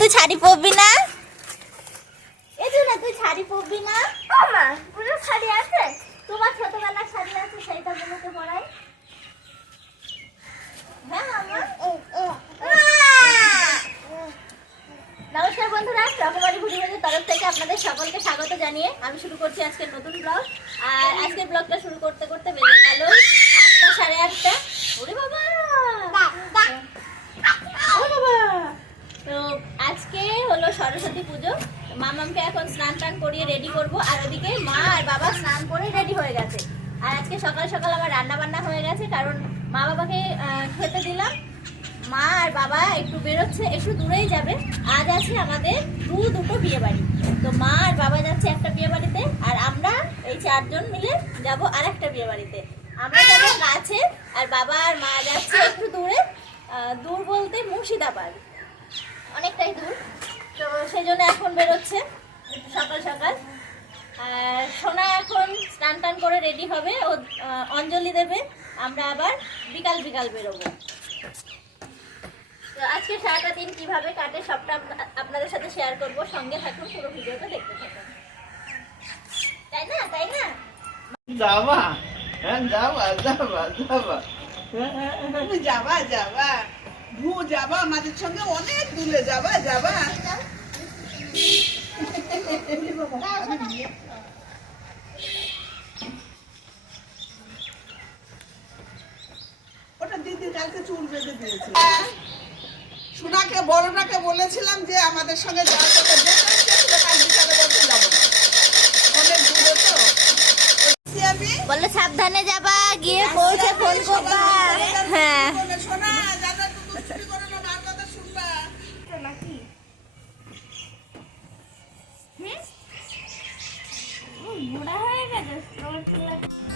তুই শাড়ি পরবি না? এই জন্য তুই শাড়ি পরবি না? মা পুরো শাড়ি আছে, তোমার ছোটবেলার শাড়ি আছে, সেইটা বোনকে পরাই। হ্যাঁ আমার নমস্কার বন্ধুরা, রকমারি ভুড়িবাজের তরফ থেকে আপনাদের সকলকে স্বাগত জানিয়ে আমি শুরু করছি আজকের নতুন ব্লগ। আর আজকের ব্লগটা শুরু করতে করতে বেজে গেল 8টা, 8:30। ওরে বাবা, তো আজকে হলো সরস্বতী পুজো। মামামকে এখন স্নান টান করিয়ে রেডি করব, আর ওদিকে মা আর বাবা স্নান করে রেডি হয়ে গেছে। আর আজকে সকাল সকাল আমার রান্না বান্না হয়ে গেছে, কারণ মা বাবাকে খেতে দিলাম। মা আর বাবা একটু বেরোচ্ছে, একটু দূরেই যাবে। আজ আছে আমাদের দুটো বিয়ে বাড়ি। তো মা আর বাবা যাচ্ছে একটা বিয়ে বাড়িতে, আর আমরা এই 4 জন মিলে যাব আর একটা বিয়ে বাড়িতে। আমরা যাবো কাছে, আর বাবা আর মা যাচ্ছে একটু দূরে। দূর বলতে মুর্শিদাবাদ, অনেকটাই দূর। তো সেই জন্য এখন বেরোচ্ছে সকাল সকাল। আর সোনা এখন স্নান টান করে রেডি হবে, ও অঞ্জলি দেবে। আমরা আবার বিকাল বিকাল বেরোবো। তো আজকে সারাটা দিন কিভাবে কাটে সবটা আপনাদের সাথে শেয়ার করব। সঙ্গে থাকুন, পুরো ভিডিওটা দেখতে থাকুন। তাই না? তাই না? যাবা, হ্যাঁ যাবা যাবা যাবা যাবা যাবা ভু যাবা, আমাদের সঙ্গে অনেক দূরে যাবা যাবা। ওটা দিদি কালকে চুল বেঁধে দিয়েছে। সোনাকে বড়টাকে বলেছিলাম যে আমাদের সঙ্গে যাওয়ার কথা, কাল বিকালে বলতে যাবো না, অনেক দূরে তো। আমি বললো সাবধানে যাবা, গিয়ে পৌঁছে ফোন করবা। হ্যাঁ সোনা দাদা তুমি করো না, মার কথা শুনবা নাকি?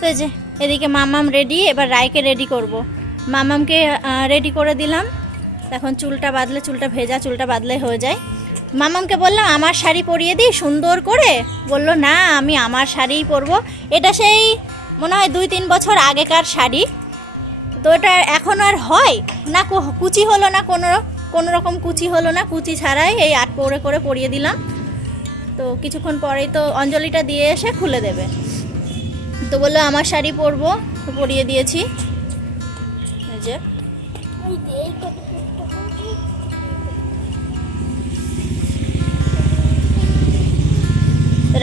তো যে এদিকে মামাম রেডি, এবার রায়কে রেডি করব। মামামকে রেডি করে দিলাম। এখন চুলটা বাঁধলে, চুলটা ভেজা, চুলটা বাঁধলে হয়ে যায়। মামামকে বললাম আমার শাড়ি পরিয়ে দিই সুন্দর করে, বলল না আমি আমার শাড়িই পরবো। এটা সেই মনে হয় 2-3 বছর আগেকার শাড়ি। তো এটা এখন আর হয় না, কুচি হলো না, কোনো রকম কুচি হলো না। কুচি ছাড়াই এই 8 করে পরিয়ে দিলাম। তো কিছুক্ষণ পরেই তো অঞ্জলিটা দিয়ে এসে খুলে দেবে। তো বললো আমার শাড়ি পরবো, তো পরিয়ে দিয়েছি। এই যে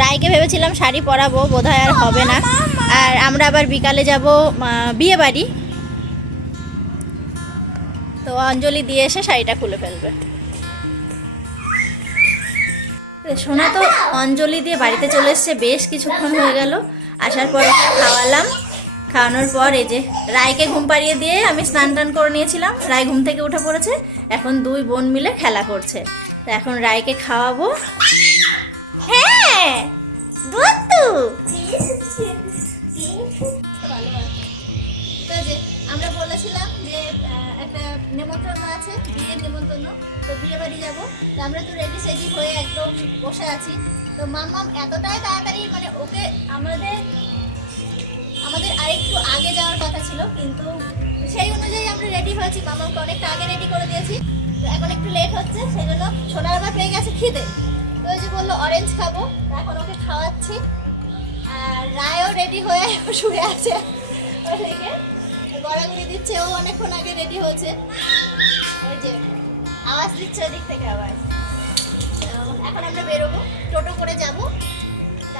রায়কে ভেবেছিলাম শাড়ি পরাবো, বোধহয় আর হবে না। আর আমরা আবার বিকালে যাব বিয়ে বাড়ি। তো অঞ্জলি দিয়ে এসে শাড়িটা খুলে ফেলবে। সোনা তো অঞ্জলি দিয়ে বাড়িতে চলে এসছে, বেশ কিছুক্ষণ হয়ে গেল। আসার পর খাওয়ালাম, খাওয়ানোর পর এই যে রায়কে ঘুম পাড়িয়ে দিয়ে আমি স্নান টান করে নিয়েছিলাম। রায় ঘুম থেকে উঠে পড়েছে, এখন 2 বোন মিলে খেলা করছে। তো এখন রায়কে খাওয়াবো। হ্যাঁ দুধু, তো যে আমরা বলেছিলাম যে একটা নেমন্ত্রণ আছে, বিয়ের নেমন্ত্রণ। তো বিয়ে বাড়ি যাবো। তো আমরা তো রেডি সেডি হয়ে একদম বসে আছি। তো মাম্মাম এতটাই তাড়াতাড়ি, মানে ওকে আমাদের আরেকটু আগে যাওয়ার কথা ছিল, কিন্তু সেই অনুযায়ী আমরা রেডি হয়েছি। মাম্মামকে অনেকটা আগে রেডি করে দিয়েছি। তো এখন একটু লেট হচ্ছে, সেই জন্য সোনার আবার পেয়ে গেছে খিদে। তো ওই যে বললো অরেঞ্জ খাবো, এখন ওকে খাওয়াচ্ছি। আর রায়ও রেডি হয়ে শুয়ে আছে, ওদিকে গড়াগড়ি দিচ্ছে। ও অনেকক্ষণ আগে রেডি হয়েছে। ওই যে আওয়াজ দিচ্ছে ওদিক থেকে আওয়াজ। এখন আমরা বেরোবো, টোটো করে যাবো।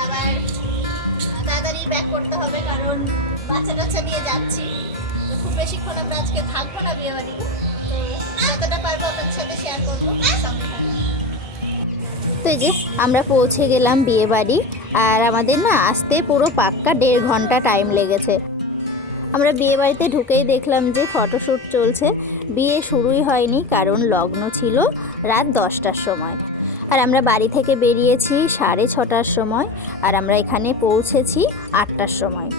আবার তাড়াতাড়ি ব্যাক করতে হবে, কারণ বাচ্চা কাচ্চা নিয়ে যাচ্ছি। তো খুব বেশিক্ষণ আমরা আজকে থাকবো না বিয়ে বাড়িতে। তো যতটা পারবো আপনাদের সাথে শেয়ার করবো, সঙ্গে থাকবো। তো এই যে আমরা পৌঁছে গেলাম বিয়ে বাড়ি। আর আমাদের না আসতে পুরো পাক্কা 1.5 ঘন্টা টাইম লেগেছে। আমরা বিয়ে বাড়িতে ঢুকেই দেখলাম যে ফটোশ্যুট চলছে। বিয়ে শুরুই হয়নি, কারণ লগ্ন ছিল রাত 10টার সময়। আর আমরা বাড়ি থেকে বেরিয়েছি 6:30টার সময়, আর আমরা এখানে পৌঁছেছি 8টার সময়।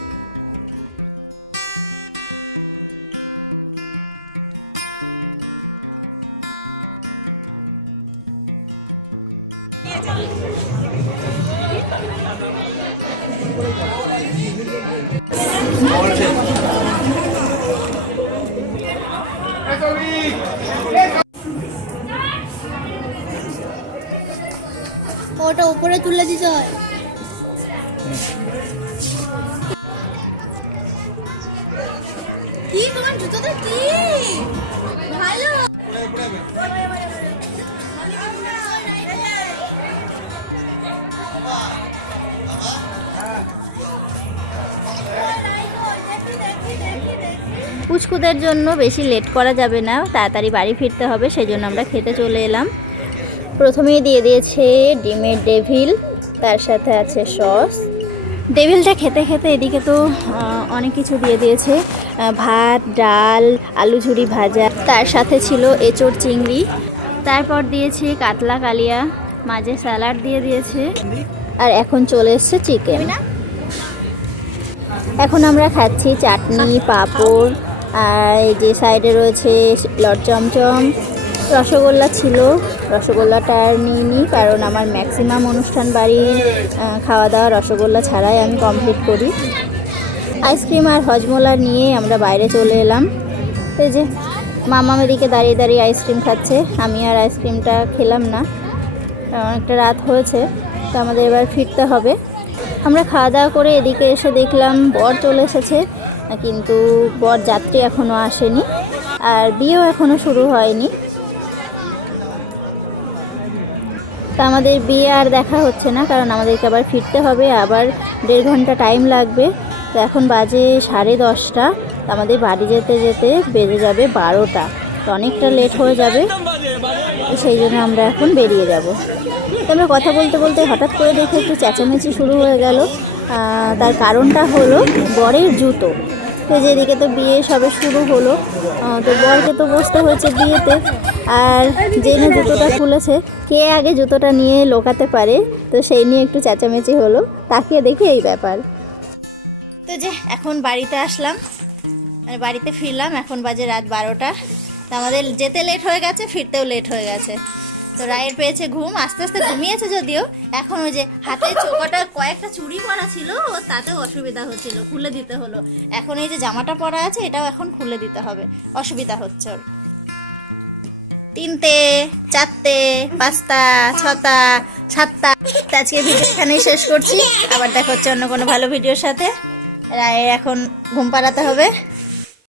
ওটা উপরে তুলে দিতে হয়। কি তোমার জুতোটা কি ভালো। পুচকুদের জন্য বেশি লেট করা যাবে না, তাড়াতাড়ি বাড়ি ফিরতে হবে, সেই জন্য আমরা খেতে চলে এলাম। প্রথমেই দিয়ে দিয়েছে ডিমের ডেভিল, তার সাথে আছে সস। ডেভিলটা খেতে খেতে এদিকে তো অনেক কিছু দিয়ে দিয়েছে, ভাত, ডাল, আলু ঝুরি ভাজা, তার সাথে ছিল এঁচোড় চিংড়ি, তারপর দিয়েছে কাতলা কালিয়া, মাঝে স্যালাড দিয়ে দিয়েছে, আর এখন চলে এসছে চিকেন। এখন আমরা খাচ্ছি চাটনি, পাঁপড়, আর এই যে সাইডে রয়েছে লট চমচম, রসগোল্লা ছিল। রসগোল্লাটা আর নিইনি, কারণ আমার ম্যাক্সিমাম অনুষ্ঠান বাড়ির খাওয়া দাওয়া রসগোল্লা ছাড়াই আমি কমপ্লিট করি। আইসক্রিম আর হজমোলা নিয়ে আমরা বাইরে চলে এলাম। এই যে মামা এদিকে দাঁড়িয়ে দাঁড়িয়ে আইসক্রিম খাচ্ছে, আমি আর আইসক্রিমটা খেলাম না, অনেকটা রাত হয়েছে, তো আমাদের এবার ফিরতে হবে। আমরা খাওয়া দাওয়া করে এদিকে এসে দেখলাম বর চলে এসেছে, কিন্তু বর যাত্রী এখনও আসেনি, আর বিয়েও এখনও শুরু হয়নি। তা আমাদের বিয়ে আর দেখা হচ্ছে না, কারণ আমাদেরকে আবার ফিরতে হবে, আবার 1.5 ঘন্টা টাইম লাগবে। তো এখন বাজে 10:30, আমাদের বাড়ি যেতে যেতে বেজে যাবে 12টা, তো অনেকটা লেট হয়ে যাবে, সেই জন্য আমরা এখন বেরিয়ে যাব। তো আমরা কথা বলতে বলতে হঠাৎ করে দেখে একটু চেঁচামেচি শুরু হয়ে গেল। তার কারণটা হলো বরের জুতো। তো যেদিকে তো বিয়ে সবে শুরু হলো, তো বরকে তো বসতে হয়েছে বিয়েতে, আর জেনে জুতোটা খুলেছে, কে আগে জুতোটা নিয়ে লোকাতে পারে, তো সেই নিয়ে একটু চেঁচামেচি হলো। তাকিয়ে দেখি এই ব্যাপার। তো যে এখন বাড়িতে আসলাম, বাড়িতে ফিরলাম, এখন বাজে রাত 12টা। তো আমাদের যেতে লেট হয়ে গেছে, ফিরতেও লেট হয়ে গেছে। তো রায়ের পেয়েছে ঘুম, আস্তে আস্তে ঘুমিয়েছে যদিও, এখন ওই যে হাতে চোকাটা কয়েকটা চুড়ি পরা ছিল, তাতেও অসুবিধা হচ্ছিল, খুলে দিতে হলো। এখন এই যে জামাটা পরা আছে, এটাও এখন খুলে দিতে হবে, অসুবিধা হচ্ছে ওর। 3টে, 4টে, 5টা, 6টা, 7টা। আজকে ভিডিও এখানেই শেষ করছি, আবার দেখা হচ্ছে অন্য কোনো ভালো ভিডিওর সাথে। রায়ের এখন ঘুম পাড়াতে হবে।